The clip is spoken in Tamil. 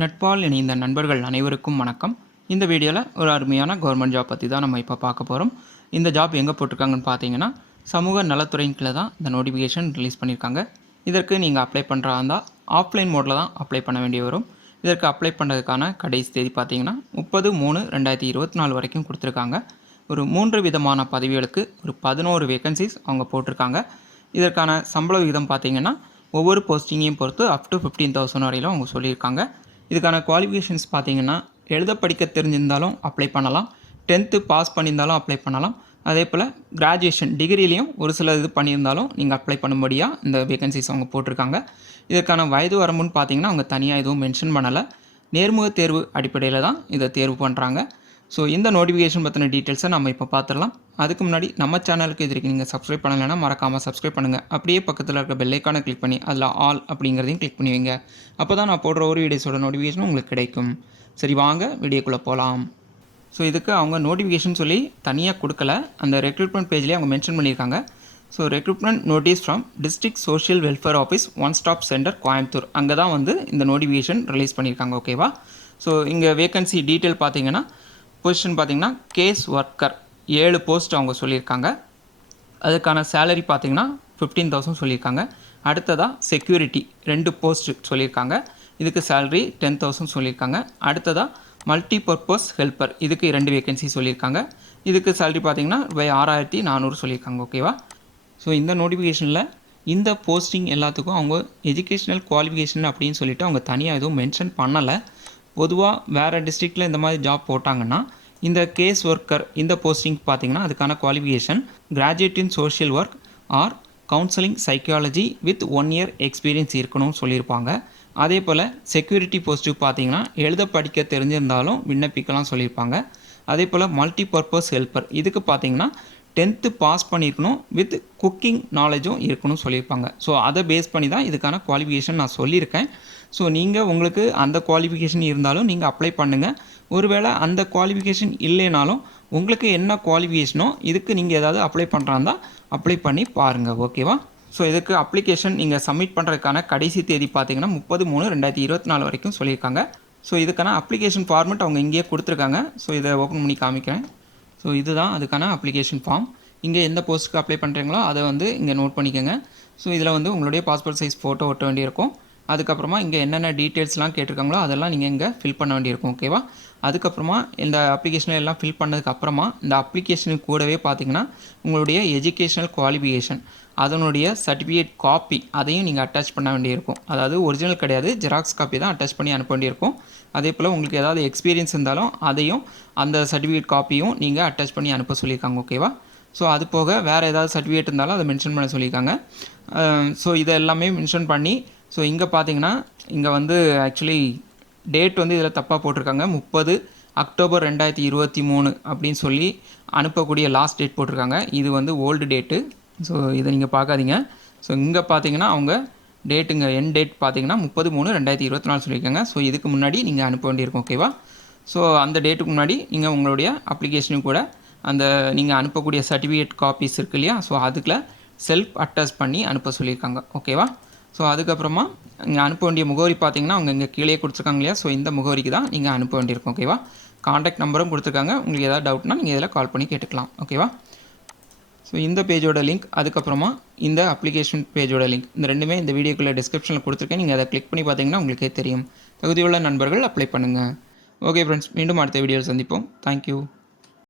நட்பால் இணைந்த நண்பர்கள் அனைவருக்கும் வணக்கம். இந்த வீடியோவில் ஒரு அருமையான கவர்மெண்ட் ஜாப் பற்றி தான் நம்ம இப்போ பார்க்க போகிறோம் இந்த ஜாப் எங்கே போட்டிருக்காங்கன்னு பார்த்தீங்கன்னா சமூக நலத்துறையின் கீழே தான் இந்த நோட்டிஃபிகேஷன் ரிலீஸ் பண்ணியிருக்காங்க இதற்கு நீங்கள் அப்ளை பண்ணுறா இருந்தால் ஆஃப்லைன் மோடில் தான் அப்ளை பண்ண வேண்டி வரும். இதற்கு அப்ளை பண்ணுறதுக்கான கடைசி தேதி பார்த்தீங்கன்னா முப்பது மூணு ரெண்டாயிரத்தி இருபத்தி நாலு வரைக்கும் கொடுத்துருக்காங்க. ஒரு மூன்று விதமான பதவிகளுக்கு ஒரு பதினோரு வேகன்சிஸ் அவங்க போட்டிருக்காங்க. இதற்கான சம்பள விகிதம் பார்த்தீங்கன்னா ஒவ்வொரு போஸ்டிங்கையும் பொறுத்து அப் டு ஃபிஃப்டீன் தௌசண்ட் வரையிலும் அவங்க சொல்லியிருக்காங்க. இதுக்கான குவாலிஃபிகேஷன்ஸ் பார்த்தீங்கன்னா எழுத படிக்க தெரிஞ்சிருந்தாலும் அப்ளை பண்ணலாம். டென்த்து பாஸ் பண்ணியிருந்தாலும் அப்ளை பண்ணலாம். அதே போல் கிராஜுவேஷன் டிகிரிலையும் ஒரு சில இது பண்ணியிருந்தாலும் நீங்கள் அப்ளை பண்ணும்படியாக இந்த வேகன்சிஸ் அவங்க போட்டிருக்காங்க. இதற்கான வயது வரம்புன்னு பார்த்தீங்கன்னா அவங்க தனியாக எதுவும் மென்ஷன் பண்ணலை. நேர்முக தேர்வு அடிப்படையில் தான் இதை தேர்வு பண்ணுறாங்க ஸோ இந்த நோட்டிஃபிகேஷன் பற்றின டீட்டெயில்ஸை நம்ம இப்போ பார்த்துடலாம் அதுக்கு முன்னாடி நம்ம சேனலுக்கு இது வரைக்கும் நீங்கள் சப்ஸ்கிரைப் பண்ணலைன்னா மறக்காமல் சப்ஸ்கிரைப் பண்ணுங்கள் அப்படியே பக்கத்தில் இருக்க பெல்லைக்கானை கிளிக் பண்ணி அதில் ஆல் அப்படிங்கிறதையும் கிளிக் பண்ணி வைங்க. அப்போ தான் நான் போடுற ஒரு வீடியோஸோட நோட்டிஃபிகேஷன் உங்களுக்கு கிடைக்கும். சரி வாங்க வீடியோக்குள்ளே போகலாம் ஸோ இதுக்கு அவங்க நோட்டிஃபிகேஷன் சொல்லி தனியாக கொடுக்கல. அந்த ரெக்ரூட்மெண்ட் பேஜ்லேயே அவங்க மென்ஷன் பண்ணியிருக்காங்க. So recruitment notice from district social welfare office one stop centre Coimbatore அங்கே தான் வந்து இந்த நோட்டிஃபிகேஷன் ரிலீஸ் பண்ணியிருக்காங்க ஓகேவா ஸோ இங்கே வேகன்சி டீட்டெயில் பார்த்தீங்கன்னா பொசிஷன் பார்த்தீங்கன்னா கேஸ் ஒர்க்கர் ஏழு போஸ்ட் அவங்க சொல்லியிருக்காங்க. அதுக்கான சேலரி பார்த்தீங்கன்னா ஃபிஃப்டீன் தௌசண்ட் சொல்லியிருக்காங்க. அடுத்ததாக செக்யூரிட்டி ரெண்டு போஸ்ட் சொல்லியிருக்காங்க. இதுக்கு சேலரி டென் தௌசண்ட் சொல்லியிருக்காங்க. அடுத்ததாக மல்டி பர்பஸ் ஹெல்ப்பர் இதுக்கு ரெண்டு வேகன்சி சொல்லியிருக்காங்க. இதுக்கு சேலரி பார்த்தீங்கன்னா ஆறாயிரத்தி நானூறு சொல்லியிருக்காங்க. ஓகேவா ஸோ இந்த நோட்டிஃபிகேஷனில் இந்த போஸ்டிங் எல்லாத்துக்கும் அவங்க எஜுகேஷ்னல் குவாலிஃபிகேஷன் அப்படின்னு சொல்லிட்டு அவங்க தனியாக எதுவும் மென்ஷன் பண்ணலை. பொதுவாக வேறு டிஸ்ட்ரிக்டில் இந்த மாதிரி ஜாப் போட்டாங்கன்னா இந்த கேஸ் ஒர்க்கர் இந்த போஸ்டிங் பார்த்தீங்கன்னா அதுக்கான qualification graduate in social work or counselling psychology with one year experience இருக்கணும்னு சொல்லியிருப்பாங்க. அதே போல் செக்யூரிட்டி போஸ்ட்டுக்கு பார்த்தீங்கன்னா எழுத படிக்க தெரிஞ்சிருந்தாலும் விண்ணப்பிக்கலாம் சொல்லியிருப்பாங்க. அதே போல் மல்டி பர்பஸ் ஹெல்ப்பர் இதுக்கு பார்த்தீங்கன்னா டென்த்து பாஸ் பண்ணியிருக்கணும் வித் குக்கிங் நாலேஜும் இருக்கணும்னு சொல்லியிருப்பாங்க. ஸோ அதை பேஸ் பண்ணி தான் இதுக்கான குவாலிஃபிகேஷன் நான் சொல்லியிருக்கேன். ஸோ நீங்கள் உங்களுக்கு அந்த குவாலிஃபிகேஷன் இருந்தாலும் நீங்கள் அப்ளை பண்ணுங்கள் ஒருவேளை அந்த குவாலிஃபிகேஷன் இல்லைனாலும் உங்களுக்கு என்ன குவாலிஃபிகேஷனோ இதுக்கு நீங்கள் ஏதாவது அப்ளை பண்ணுறாந்தா அப்ளை பண்ணி பாருங்கள் ஓகேவா ஸோ இதுக்கு அப்ளிகேஷன் நீங்கள் சப்மிட் பண்ணுறதுக்கான கடைசி தேதி பார்த்தீங்கன்னா முப்பது மூணு ரெண்டாயிரத்தி இருபத்தி நாலு வரைக்கும் சொல்லியிருக்காங்க. ஸோ இதுக்கான அப்ளிகேஷன் ஃபார்மெட் அவங்க இங்கேயே கொடுத்துருக்காங்க. ஸோ இதை ஓப்பன் பண்ணி காமிக்கிறேன். ஸோ இதுதான் அதுக்கான அப்ளிகேஷன் ஃபார்ம் இங்கே எந்த போஸ்ட்டுக்கு அப்ளை பண்ணுறீங்களோ அதை வந்து இங்கே நோட் பண்ணிக்கோங்க. ஸோ இதில் வந்து உங்களுடைய பாஸ்போர்ட் சைஸ் ஃபோட்டோ ஒட்ட வேண்டியிருக்கும். அதுக்கப்புறமா இங்கே என்னென்ன டீட்டெயில்ஸ்லாம் கேட்டிருக்காங்களோ அதெல்லாம் நீங்கள் இங்கே ஃபில் பண்ண வேண்டியிருக்கும் ஓகேவா அதுக்கப்புறமா இந்த அப்ளிகேஷனை எல்லாம் ஃபில் பண்ணதுக்கப்புறமா இந்த அப்ளிகேஷனுக்கு கூடவே பார்த்தீங்கன்னா உங்களுடைய எஜுகேஷனல் குவாலிஃபிகேஷன் அதனுடைய சர்டிஃபிகேட் காப்பி அதையும் நீங்கள் அட்டாச் பண்ண வேண்டியிருக்கும். அதாவது ஒரிஜினல் கிடையாது ஜெராக்ஸ் காப்பி தான் அட்டாச் பண்ணி அனுப்ப வேண்டியிருக்கும். அதே போல் உங்களுக்கு ஏதாவது எக்ஸ்பீரியன்ஸ் இருந்தாலும் அதையும் அந்த சர்டிஃபிகேட் காப்பியும் நீங்கள் அட்டாச் பண்ணி அனுப்ப சொல்லியிருக்காங்க ஓகேவா ஸோ அது போக வேறு ஏதாவது சர்டிஃபிகேட் இருந்தாலும் அதை மென்ஷன் பண்ண சொல்லியிருக்காங்க. ஸோ இதை எல்லாமே மென்ஷன் பண்ணி ஸோ இங்கே பார்த்தீங்கன்னா இங்கே வந்து ஆக்சுவலி டேட் வந்து இதில் தப்பாக போட்டிருக்காங்க. முப்பது அக்டோபர் ரெண்டாயிரத்தி இருபத்தி மூணு அப்படின்னு சொல்லி அனுப்பக்கூடிய லாஸ்ட் டேட் போட்டிருக்காங்க. இது வந்து ஓல்டு டேட்டு ஸோ இதை நீங்கள் பார்க்காதீங்க. ஸோ இங்கே பார்த்தீங்கன்னா அவங்க டேட்டுங்க என் டேட் பார்த்தீங்கன்னா முப்பது மூணு ரெண்டாயிரத்தி இருபத்தி நாலு சொல்லியிருக்காங்க. ஸோ இதுக்கு முன்னாடி நீங்கள் அனுப்ப வேண்டியிருக்கும் ஓகேவா ஸோ அந்த டேட்டுக்கு முன்னாடி நீங்கள் உங்களுடைய அப்ளிகேஷனும் கூட அந்த நீங்கள் அனுப்பக்கூடிய சர்டிஃபிகேட் காப்பீஸ் இருக்கு இல்லையா? ஸோ அதுக்குள்ள செல்ஃப் அட்டாச் பண்ணி அனுப்ப சொல்லியிருக்காங்க ஓகேவா ஸோ அதுக்கப்புறமா இங்கே அனுப்ப வேண்டிய முகவரி பார்த்தீங்கன்னா அவங்க இங்கே கீழே கொடுத்துருக்காங்க இல்லையா? ஸோ இந்த முகவரிக்கு தான் நீங்கள் அனுப்ப வேண்டியிருக்கும் ஓகேவா காண்டாக்ட் நம்பரும் கொடுத்துருக்காங்க. உங்களுக்கு ஏதாவது டவுட்னா நீங்கள் இதில் கால் பண்ணி கேட்டுக்கலாம் ஓகேவா ஸோ இந்த பேஜோட லிங்க் அதுக்கப்புறமா இந்த அப்ளிகேஷன் பேஜோட லிங்க் இந்த ரெண்டுமே இந்த வீடியோக்குள்ளே டிஸ்கிரிப்ஷனில் கொடுத்துருக்கேன். நீங்கள் அதை கிளிக் பண்ணி பார்த்தீங்கன்னா உங்களுக்கே தெரியும். தகுதியுள்ள நண்பர்கள் அப்ளை பண்ணுங்கள் ஓகே ஃப்ரெண்ட்ஸ் மீண்டும் அடுத்த வீடியோவில் சந்திப்போம். தேங்க்யூ